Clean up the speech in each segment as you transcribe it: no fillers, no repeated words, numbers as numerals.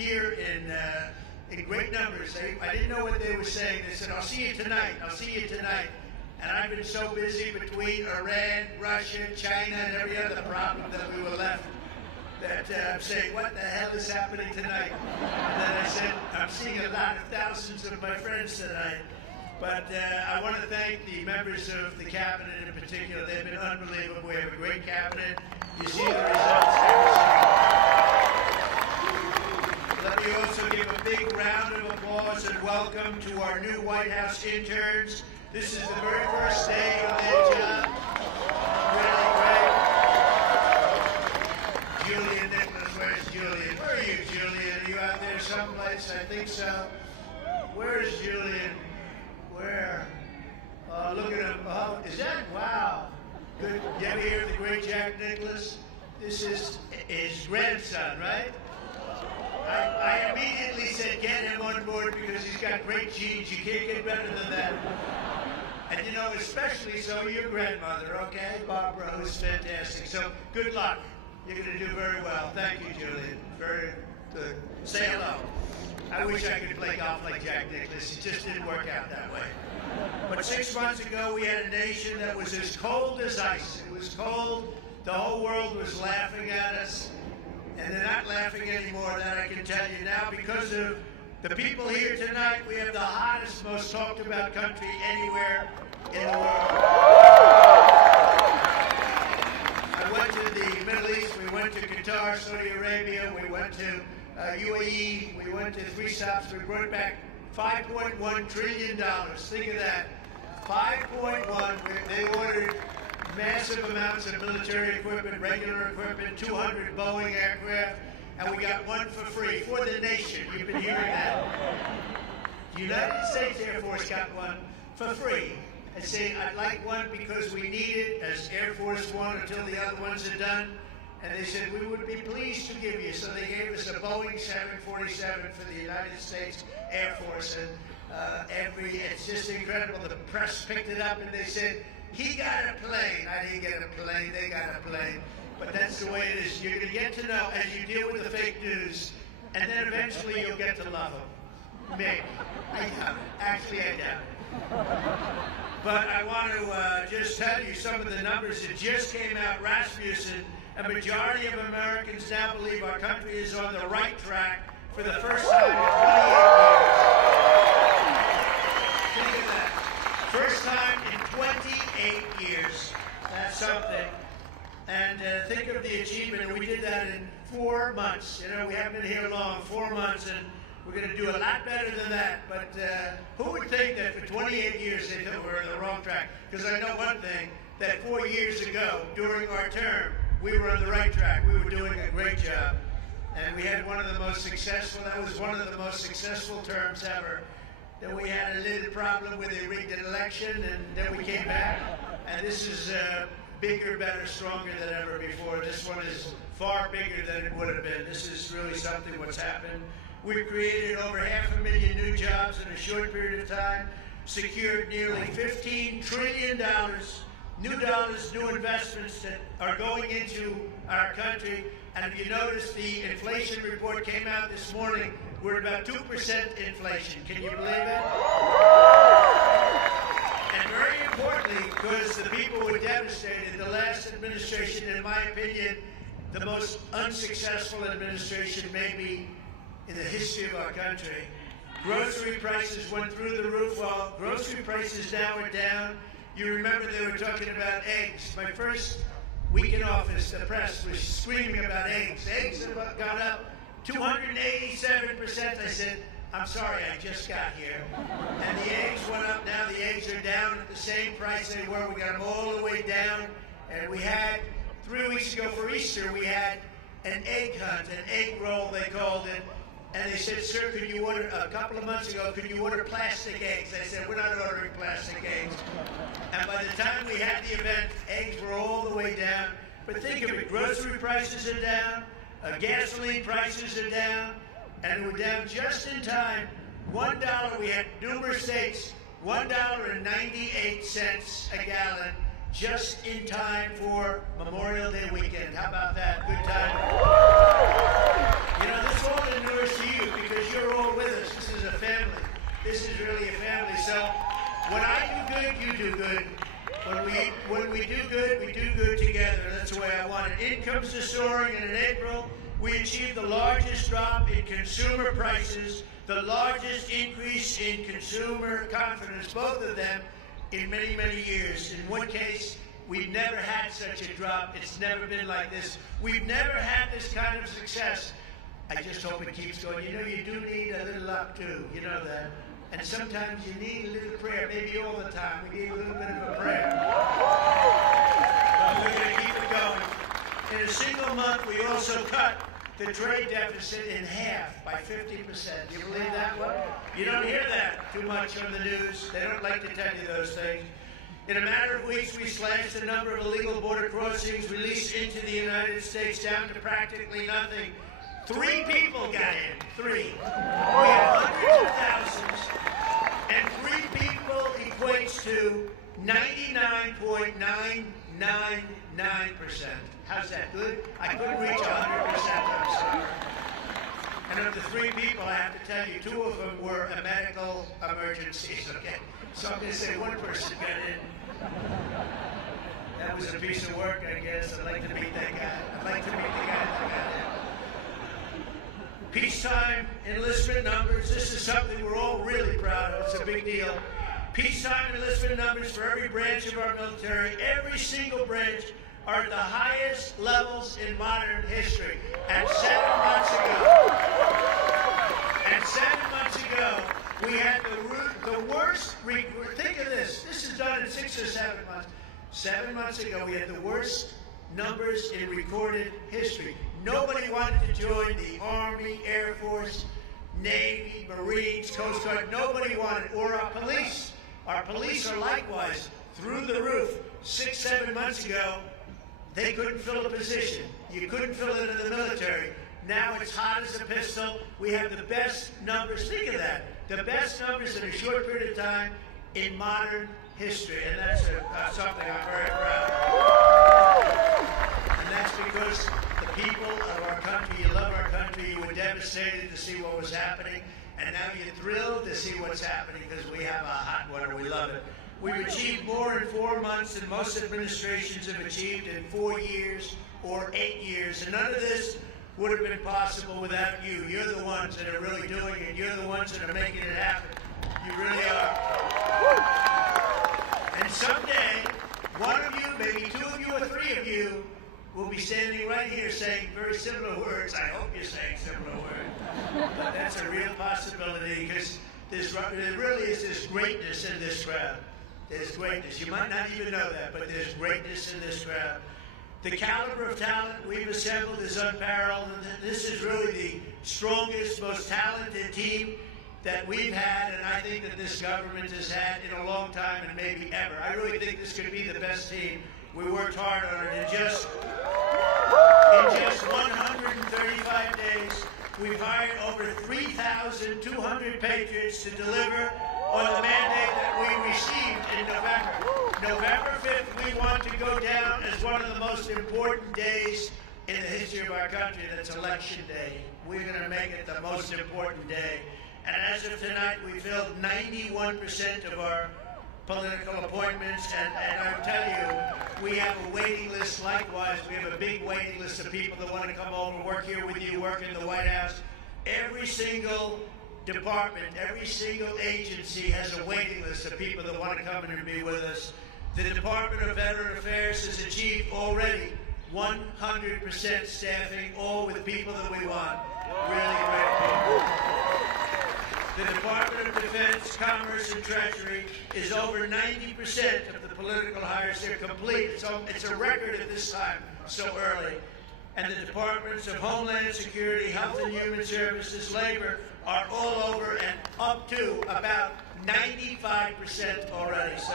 here in great numbers. I didn't know what they were saying. They said, I'll see you tonight. I'll see you tonight. And I've been so busy between Iran, Russia, China, and every other problem that we were left that I'm saying, what the hell is happening tonight? And then I said, I'm seeing a lot of thousands of my friends tonight. But I want to thank the members of the cabinet in particular. They've been unbelievable. We have a great cabinet. You see the results every single day. Let me also give a big round of applause and welcome to our new White House interns. This is the very first day of their job. Really great. Julian Nicklaus, where's Julian? Where are you, Julian? Are you out there someplace? I think so. Where's Julian? Where? Oh, look at him. Oh, is that? Wow. Good. You ever hear of the great Jack Nicklaus? This is his grandson, right? I immediately said, get him on board because he's got great genes. You can't get better than that. And you know, especially so your grandmother, okay? Barbara, who's fantastic. So good luck. You're going to do very well. Thank you, Julian. Very good. Say hello. I wish I could play golf like Jack Nicklaus. It just didn't work out that way. But 6 months ago, we had a nation that was as cold as ice. It was cold. The whole world was laughing at us. And they're not laughing anymore, that I can tell you now, because of the people here tonight. We have the hottest, most talked about country anywhere in the world. I went to the Middle East, we went to Qatar, Saudi Arabia, we went to UAE, we went to 3 stops, we brought back $5.1 trillion. Think of that. 5.1, they ordered massive amounts of military equipment, regular equipment, 200 Boeing aircraft, and we got one for free for the nation. You've been hearing that. The United States Air Force got one for free. I say I'd like one because we need it as Air Force One until the other ones are done. And they said we would be pleased to give you. So they gave us a Boeing 747 for the United States Air Force. And it's just incredible. The press picked it up and they said, he got a plane. I didn't get a plane. They got a plane. But that's the way it is. You're going to get to know as you deal with the fake news, and then eventually you'll get to love them. Maybe. I doubt it. Actually, I doubt it. But I want to just tell you some of the numbers that just came out. Rasmussen, a majority of Americans now believe our country is on the right track for the first time in 28 years. Think of that. First time in 28 years. That's something. And think of the achievement. And we did that in 4 months. You know, we haven't been here long, 4 months, and we're going to do a lot better than that. But who would think that for 28 years they thought we were on the wrong track? Because I know one thing, that 4 years ago, during our term, we were on the right track. We were doing a great job. And we had one of the most successful, that was one of the most successful terms ever. Then we had a little problem with a rigged election, and then we came back. And this is bigger, better, stronger than ever before. This one is far bigger than it would have been. This is really something what's happened. We've created over 500,000 new jobs in a short period of time, secured nearly $15 trillion, new investments that are going into our country. And if you notice, the inflation report came out this morning. We're at about 2% inflation. Can you believe it? And very importantly, because the people were devastated, the last administration, in my opinion, the most unsuccessful administration maybe in the history of our country. Grocery prices went through the roof. Well, grocery prices now are down. You remember they were talking about eggs. My first week in office, the press was screaming about eggs. Eggs have gone up 287%. I said, I'm sorry, I just got here. And the eggs went up. Now the eggs are down at the same price they were. We got them all the way down. And we had, 3 weeks ago for Easter, we had an egg hunt, an egg roll, they called it. And they said, sir, could you order, a couple of months ago, could you order plastic eggs? I said, we're not ordering plastic eggs. And by the time we had the event, eggs were all the way down. But think of it, grocery prices are down, gasoline prices are down, and we're down just in time. $1, we had numerous states, $1.98 a gallon, just in time for Memorial Day weekend. How about that? Good time. You know, this all endures to you. do good. When we do good, we do good together. That's the way I want it. Incomes are soaring, and in April, we achieved the largest drop in consumer prices, the largest increase in consumer confidence, both of them, in many, many years. In one case, we've never had such a drop. It's never been like this. We've never had this kind of success. I just hope it keeps going. You know, you do need a little luck, too. You know that. And sometimes you need a little prayer. Maybe all the time. We need a little bit of a prayer. But we're going to keep it going. In a single month, we also cut the trade deficit in half by 50%. Do you believe that one? You don't hear that too much on the news. They don't like to tell you those things. In a matter of weeks, we slashed the number of illegal border crossings released into the United States down to practically nothing. 3 people got in. 3. We had hundreds of thousands, and 3 people equates to 99.999%. How's that, good? I couldn't reach 100%, I'm sorry. And of the 3 people, I have to tell you, 2 of them were a medical emergencies, okay? So I'm going to say 1 person got in. That was a piece of work, I guess. I'd like to meet that guy. I'd like to meet the guy that got in. Peacetime enlistment numbers. This is something we're all really proud of. It's a big deal. Peacetime enlistment numbers for every branch of our military, every single branch, are at the highest levels in modern history. And 7 months ago, we had the worst, think of this, this is done in 6 or 7 months. 7 months ago, we had the worst numbers in recorded history. Nobody wanted to join the Army, Air Force, Navy, Marines, Coast Guard. Nobody wanted, or our police. Our police are likewise through the roof. 6, 7 months ago, they couldn't fill a position. You couldn't fill it in the military. Now it's hot as a pistol. We have the best numbers. Think of that. The best numbers in a short period of time in modern history. And that's something I'm very proud of. And that's because the people of our country, you love our country, you were devastated to see what was happening, and now you're thrilled to see what's happening because we have a hot one and we love it. We've achieved more in 4 months than most administrations have achieved in 4 years or 8 years. And none of this would have been possible without you. You're the ones that are really doing it. You're the ones that are making it happen. You really are. And someday, one of you, maybe 2 of you or 3 of you, will be standing right here saying very similar words. I hope you're saying similar words. But that's a real possibility because there really is this greatness in this crowd. There's greatness. You might not even know that, but there's greatness in this crowd. The caliber of talent we've assembled is unparalleled. This is really the strongest, most talented team that we've had, and I think that this government has had in a long time and maybe ever. I really think this could be the best team. We worked hard on it. In just 135 days, we've hired over 3,200 patriots to deliver on the mandate that we received in November. November 5th, we want to go down as one of the most important days in the history of our country. That's Election Day. We're going to make it the most important day. And as of tonight, we filled 91% of our political appointments, and I tell you, we have a waiting list likewise. We have a big waiting list of people that want to come over, work here with you, work in the White House. Every single department, every single agency has a waiting list of people that want to come in and be with us. The Department of Veteran Affairs has achieved already 100% staffing, all with people that we want. Really great people. The Department of Defense, Commerce, and Treasury is over 90% of the political hires. They're complete. It's a record at this time, so early. And the Departments of Homeland Security, Health and Human Services, Labor are all over and up to about 95% already. So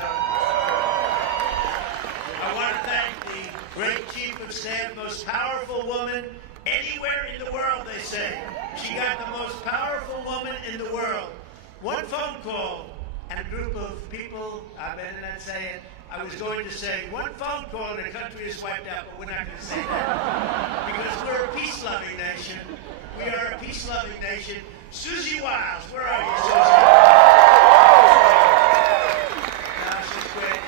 I want to thank the great Chief of Staff, most powerful woman anywhere in the world, they say. She got the most powerful woman in the world. One phone call and a group of people, I better not say it, I was going to say one phone call and the country is wiped out, but we're not going to say that. Because we're a peace-loving nation. We are a peace-loving nation. Susie Wiles, where are you, Susie? No, she's great.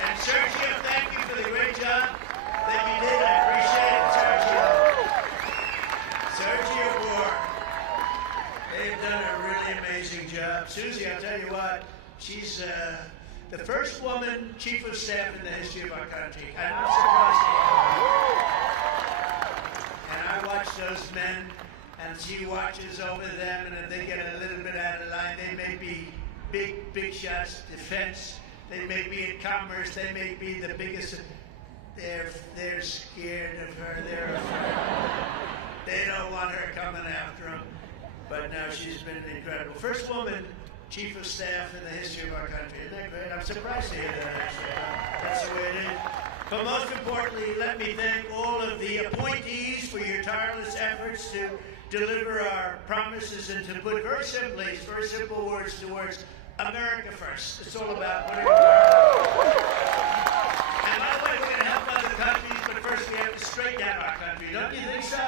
amazing job. Susie, I'll tell you what, she's the first woman chief of staff in the history of our country. And I'm surprised. And I watch those men, and she watches over them, and if they get a little bit out of line, they may be big shots, defense. They may be in commerce. They may be the biggest. They're scared of her. They're afraid. They don't want her coming after them. But now she's been incredible. First woman chief of staff in the history of our country. Isn't that great? I'm surprised to hear that, actually. That's the way it is. But most importantly, let me thank all of the appointees for your tireless efforts to deliver our promises and to put very simple words towards America first. It's all about America. And by the way, we're going to help other countries, but first we have to straighten out our country. Don't you think so?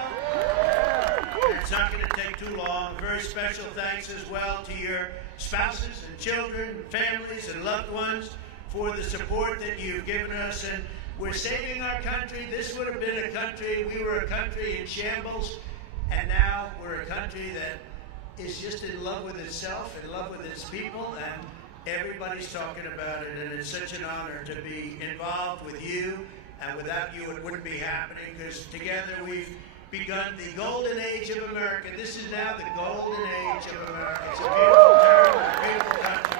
It's not going to take too long. Very special thanks as well to your spouses and children, families and loved ones for the support that you've given us. And we're saving our country. This would have been a country, we were a country in shambles, and now we're a country that is just in love with itself, in love with its people, and everybody's talking about it, and it's such an honor to be involved with you, and without you it wouldn't be happening, because together we've begun the golden age of America. This is now the golden age of America. It's a beautiful time, a beautiful country,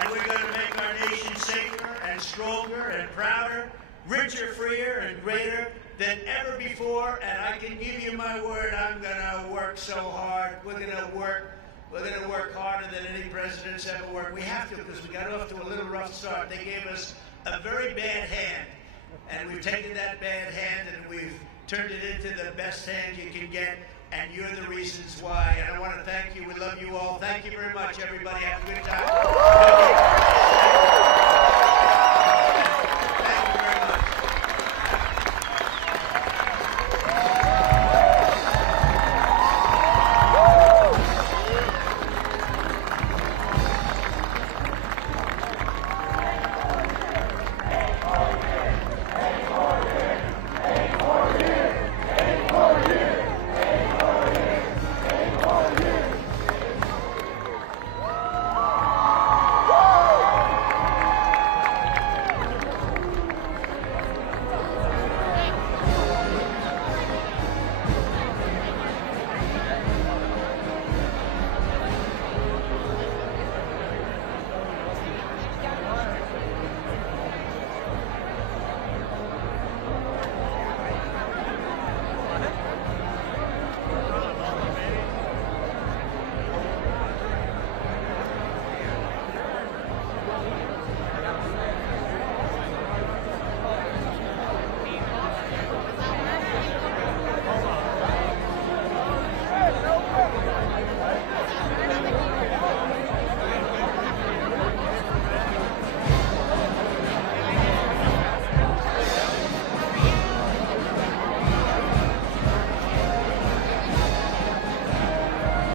and we're going to make our nation safer and stronger and prouder, richer, freer, and greater than ever before, and I can give you my word, I'm going to work so hard. We're going to work harder than any president's ever worked. We have to, because we got off to a little rough start. They gave us a very bad hand, and we've taken that bad hand and we've turned it into the best hand you can get, and you're the reasons why. And I want to thank you. We love you all. Thank you very much, everybody. Have a good time.